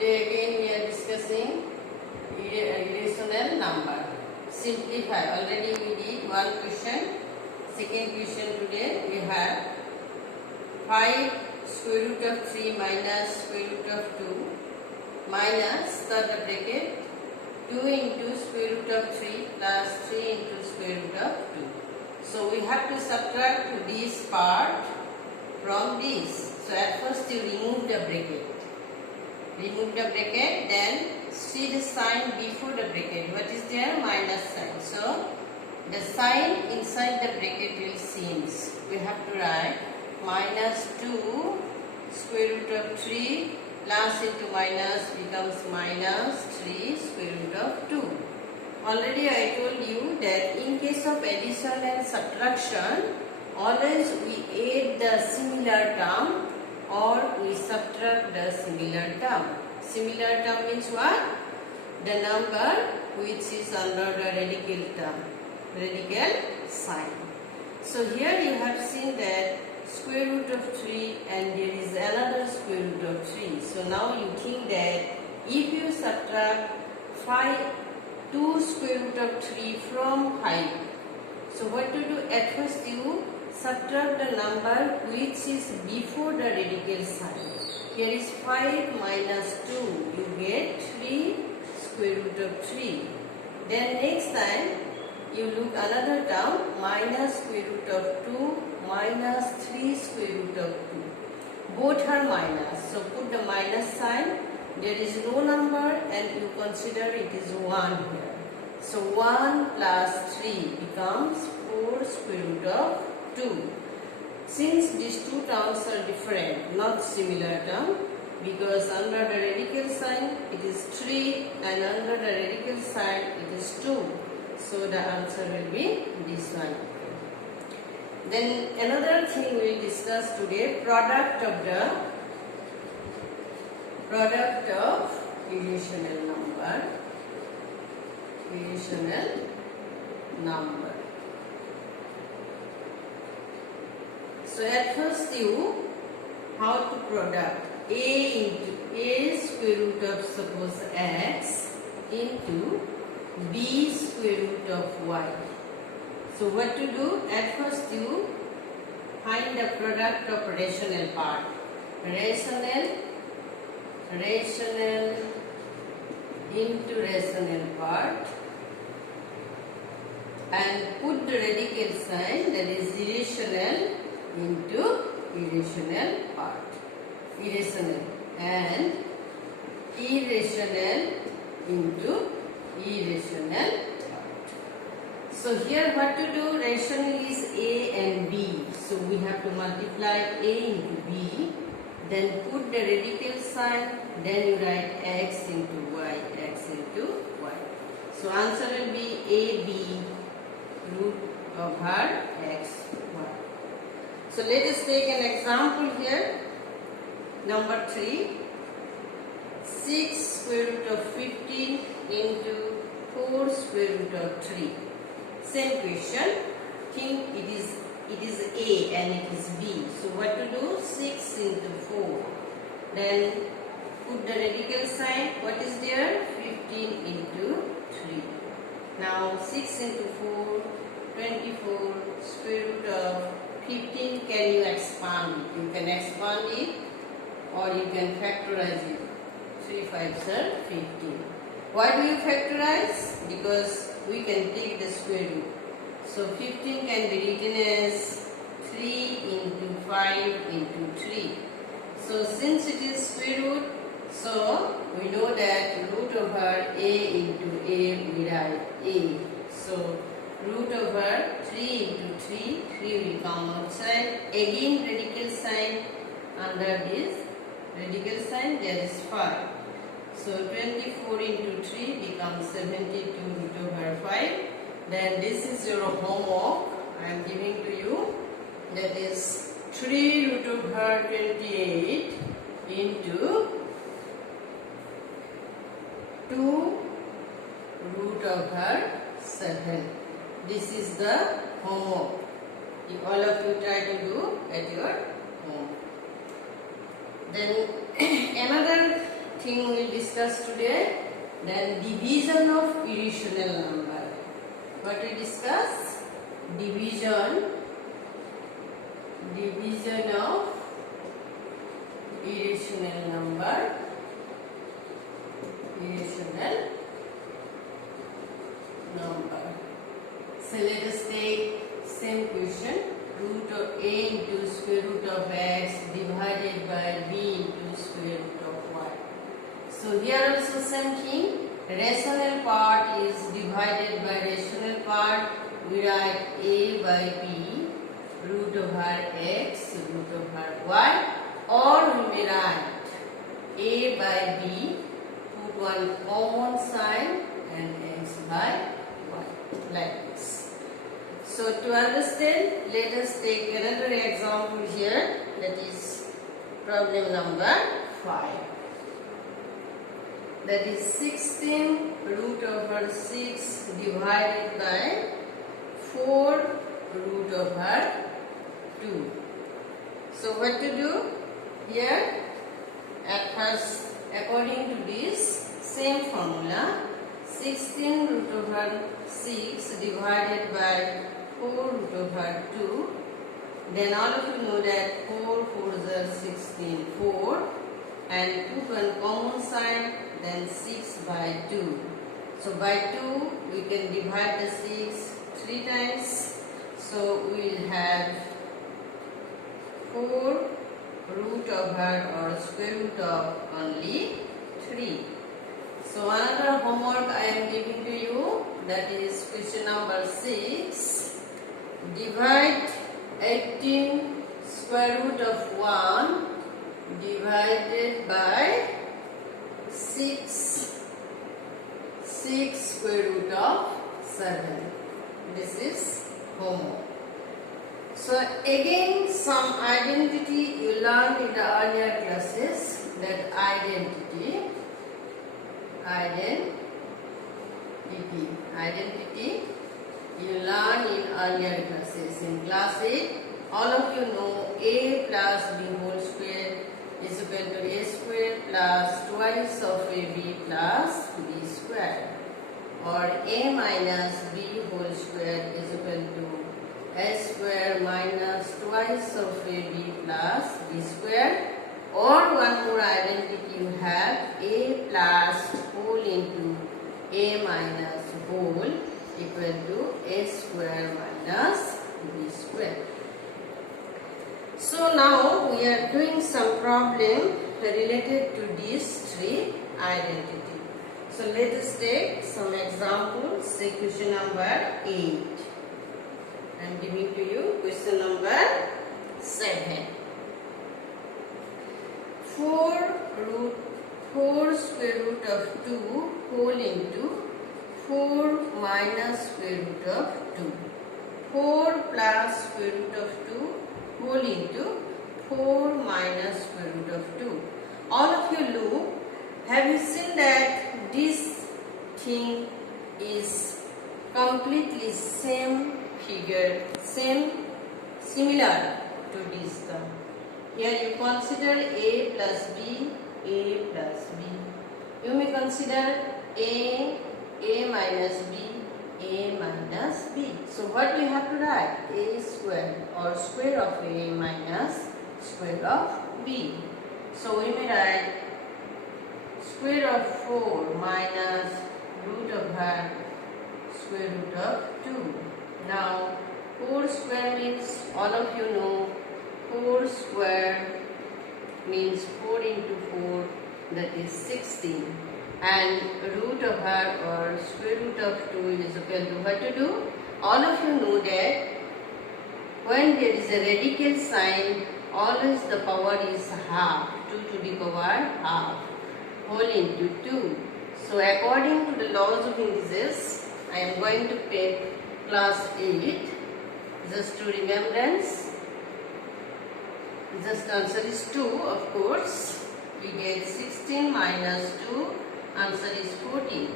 Today again we are discussing irrational number. Simplify. Already we did one question. Second question today we have 5 square root of 3 minus square root of 2 minus start the bracket 2 into square root of 3 plus 3 into square root of 2. So we have to subtract this part from this. So at first you remove the bracket. Remove the bracket, then see the sign before the bracket. What is there? Minus sign. So the sign inside the bracket will change. We have to write minus 2 square root of 3 plus into minus becomes minus 3 square root of 2. Already I told you that in case of addition and subtraction, always we add the similar term or we subtract the similar term. Similar term means what? The number which is under the radical term, radical sign. So here you have seen that square root of 3 and there is another square root of 3. So now you think that if you subtract 2 square root of 3 from 5, so what to do? At first you subtract the number which is before the radical sign. Here is 5 minus 2. You get 3 square root of 3. Then next time you look another term minus square root of 2 minus 3 square root of 2. Both are minus. So put the minus sign. There is no number and you consider it is 1 here. So 1 plus 3 becomes 4 square root of 2. Since these two terms are different, not similar term, because under the radical sign it is 3 and under the radical sign it is 2. So the answer will be this one. Then another thing we will discuss today, product of irrational number. Irrational number. So at first you, how to product a into a square root of suppose x into b square root of y. So what to do? At first you find the product of rational part. Rational into rational part and put the radical sign, that is irrational into irrational part. Irrational and irrational into irrational part. So here what to do? Rational is a and b. So we have to multiply a into b. Then put the radical sign. Then you write x into y. X into y. So answer will be ab root over x, y. So let us take an example here. Number 3. 6 square root of 15 into 4 square root of 3. Same question. Think it is a and it is b. So what to do? 6 into 4. Then put the radical sign. What is there? 15 into 3. Now 6 into 4, 24 square root of 15. Can you expand it? You can expand it or you can factorize it. 3 5s are 15. Why do you factorize? Because we can take the square root. So 15 can be written as 3 into 5 into 3. So since it is square root, so we know that root over a into a, we write a. So root over 3 into 3, 3 will come outside. Again radical sign, under this radical sign there is 5. So 24 into 3 becomes 72 root over 5. Then this is your homework I am giving to you. That is 3 root over 28 into 2 root over 7. This is the homework. All of you try to do at your home. Then another thing we will discuss today. Then division of irrational number. What we discuss? Division of irrational number. So let us take same question. Root of a into square root of x divided by b into square root of y. So here also same thing. Rational part is divided by rational part. We write a by b root over x root over y, or we may write a by b, put one common sign, and x by y, like this. So to understand, let us take another example here, that is problem number 5. That is 16 root over 6 divided by 4 root over 2. So what to do? Here, at first, according to this same formula, 16 root over 6 divided by 4 root over 2. Then all of you know that 4 4s are 16, 4, and put one common sign, then 6 by 2. So by 2 we can divide the 6 3 times. So we will have 4 root over or square root of only 3. So another homework I am giving to you, that is question number 6. Divide 18 square root of 1 divided by 6 square root of 7. This is homework. So again, some identity you learned in the earlier classes, that identity you learned in earlier classes. In class 8, all of you know a plus b whole square is equal to a square plus twice of ab plus b square, or a minus b whole square is equal to a square minus twice of ab plus b square, or one more identity you have, a plus whole into a minus whole equal to a square minus b square. So now we are doing some problem related to these three identity. So let us take some examples. Say question number 8. I am giving to you question number 7. 4 square root of 2 whole into 4 minus square root of 2. 4 plus square root of 2 whole into 4 minus square root of 2. All of you look, have you seen that this thing is completely same figure, similar to this term. Here you consider a plus b, a plus b. You may consider a minus b, a minus b. So what we have to write? A square or square of a minus square of b. So we may write square of 4 minus root over square root of 2. Now 4 square means, all of you know, 4 square means 4 into 4, that is 16. And root over or square root of 2 is equal to what to do? All of you know that when there is a radical sign, always the power is half, 2 to the power half, whole into 2. So according to the laws of indices, I am going to take class 8, just to remembrance. Just answer is 2, of course. We get 16 minus 2, answer is 14.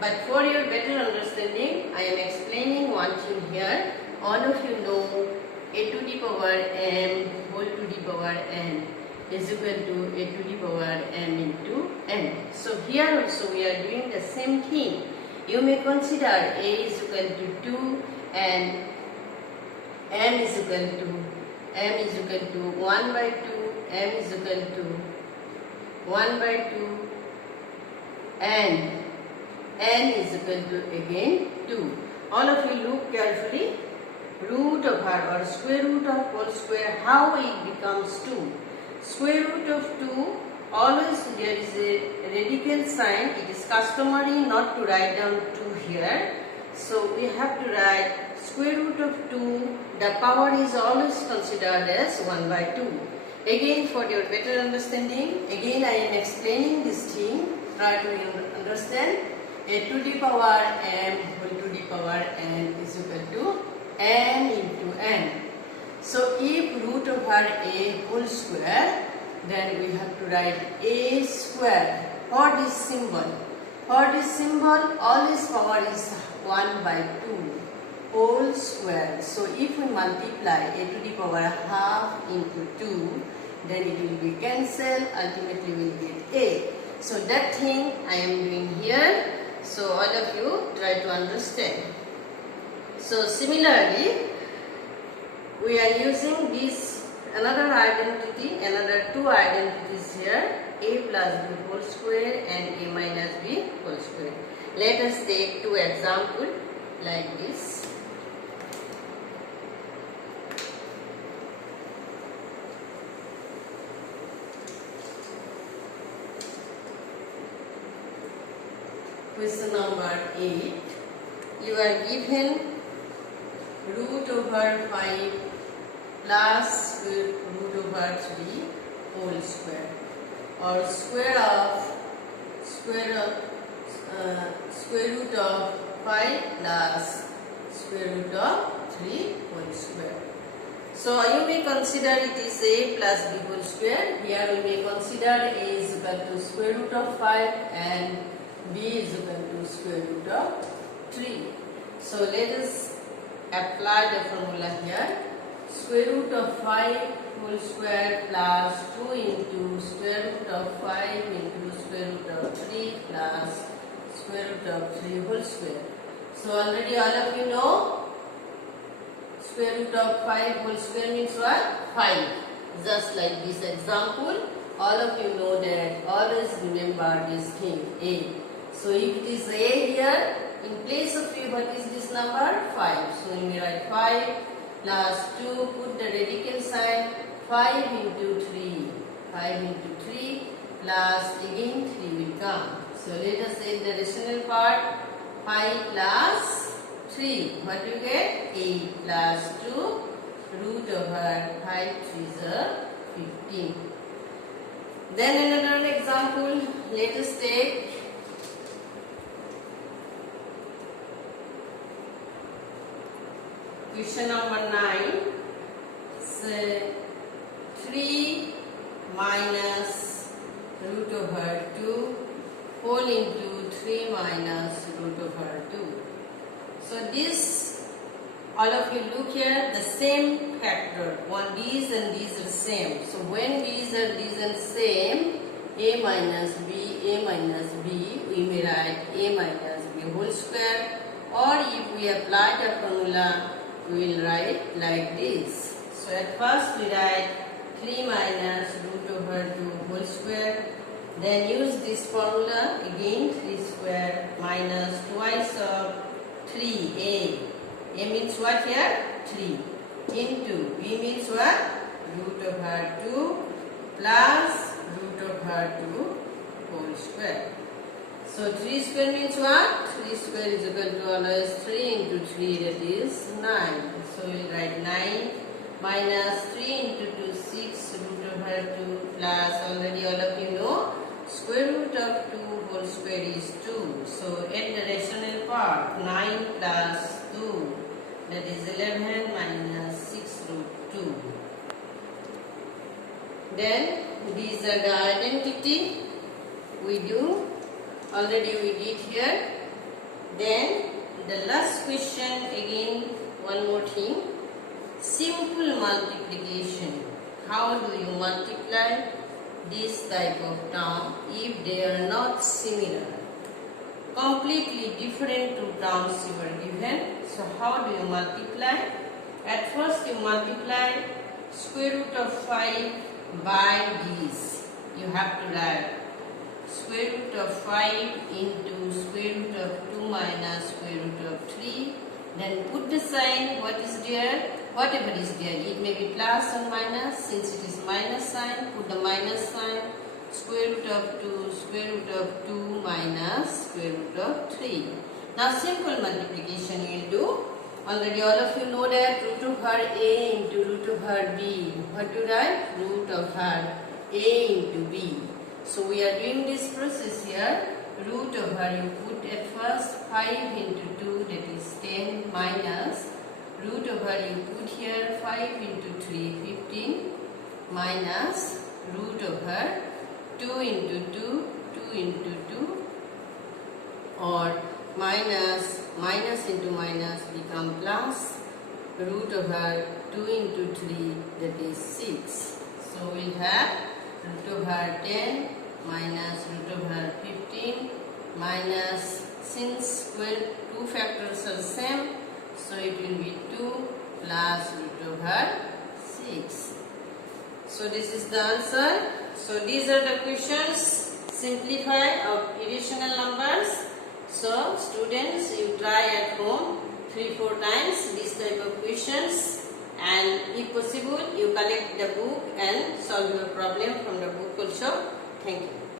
But for your better understanding, I am explaining one thing here. All of you know a to the power m whole to the power n is equal to a to the power m into n. So here also we are doing the same thing. You may consider a is equal to 2 and m is equal to 1 by 2, m is equal to 1 by 2 and n is equal to again 2. All of you look carefully. Root over or square root of whole square, how it becomes 2. Square root of 2, always there is a radical sign. It is customary not to write down 2 here. So we have to write square root of 2, the power is always considered as 1 by 2. Again, for your better understanding, again I am explaining this thing. Try to understand. A to the power m whole to the power n is equal to n into n. So if root over a whole square, then we have to write a square. For this symbol, always power is 1 by 2 whole square. So if we multiply a to the power half into 2, then it will be cancelled. Ultimately we will get a. So that thing I am doing here. So all of you try to understand. So similarly, we are using this another identity, another two identities here, a plus b whole square and a minus b whole square. Let us take two examples like this. Question number 8. You are given root over 5 plus root over 3 whole square, or square root of 5 plus square root of 3 whole square. So you may consider it is a plus b whole square. Here we may consider a is equal to square root of 5 and b is equal to square root of 3. So let us apply the formula here. Square root of 5 whole square plus 2 into square root of 5 into square root of 3 plus square root of 3 whole square. So already all of you know square root of 5 whole square means what? 5. Just like this example, all of you know that. Always remember this thing, a. So if it is a here, in place of a, what is this number? 5. So we may write 5 plus 2, put the radical sign, 5 into 3. 5 into 3 plus again 3 will come. So let us say the rational part, 5 plus 3. What do you get? 8 plus 2 root over 5 3s are 15. Then another example, let us take question number 9. Say 3 minus root over 2 whole into 3 minus root over 2. So this, all of you look here, the same factor. One, these and these are same. So when these and same, a minus b, we may write a minus b whole square. Or if we apply the formula, we will write like this. So at first we write 3 minus root over 2 whole square. Then use this formula again, 3 square minus twice of 3a. A means what here? 3. Into b means what? Root over 2 plus root over 2 whole square. So 3 square means what? 3 square is equal to always 3 into 3, that is 9. So we will write 9 minus 3 into 2, 6 root over 2 plus, already all of you know, square root of 2 whole square is 2. So at the rational part, 9 plus 2, that is 11 minus 6 root 2. Then these are the identity we do. Already we did here. Then the last question, again one more thing, simple multiplication. How do you multiply this type of term if they are not similar. Completely different two terms you are given. So how do you multiply? At first you multiply square root of 5 by this. You have to write square root of 5 into square root of 2 minus square root of 3. Then put the sign, what is there? Whatever is there. It may be plus or minus. Since it is minus sign, put the minus sign. Square root of 2, square root of 2 minus square root of 3. Now simple multiplication you will do. Already all of you know that root of her a into root of her b. What to write? Root of her a into b. So we are doing this process here. Root of her you put at first 5 into 2, that is 10, minus root of her you put here 5 into 3, 15, minus root of her 2 into 2, 2 into 2, or minus into minus become plus, root of her 2 into 3, that is 6. So we have root of her 10 minus root of her 15 minus, since two factors are same, so it will be 2 plus root of her 6. So this is the answer. So these are the questions simplify of irrational numbers. So students, you try at home 3-4 times this type of questions, and if possible you collect the book and solve your problem from the book also. Thank you.